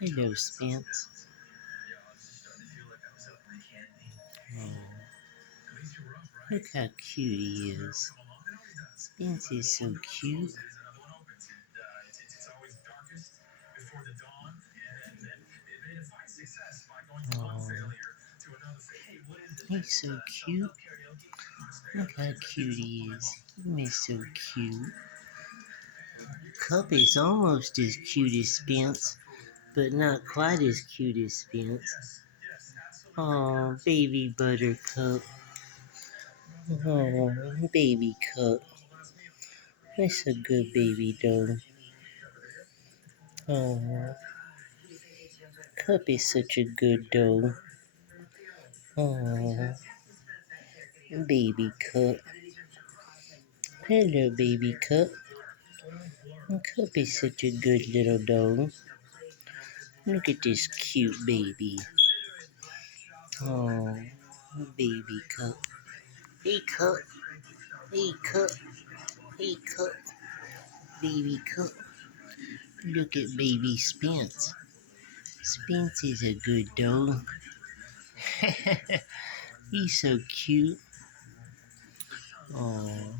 Hello, Spence. Oh, look how cute he is. Spence is so cute. Oh, he's so cute. Look how cute he is. He's so cute. Cup is almost as cute as Spence, but not quite as cute as Spence. Oh, baby Buttercup. Oh, baby Cup. That's a good baby doll. Oh, Cup is such a good doll. Oh, baby Cup. Hello, baby Cup. Cup is such a good little doll. Look at this cute baby. Oh, baby Cup. Hey, Cup. Hey, Cup. Hey, Cup. Baby Cup. Look at baby Spence. Spence is a good dog. He's so cute. Oh,